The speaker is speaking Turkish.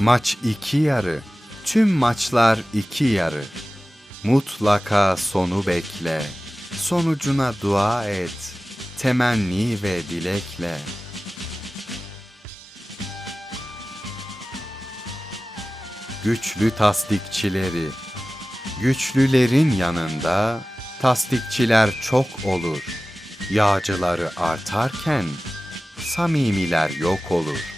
Maç iki yarı, tüm maçlar iki yarı. Mutlaka sonu bekle, sonucuna dua et, temenni ve dilekle. Güçlü tasdikçileri, güçlülerin yanında tasdikçiler çok olur. Yağcıları artarken samimiler yok olur.''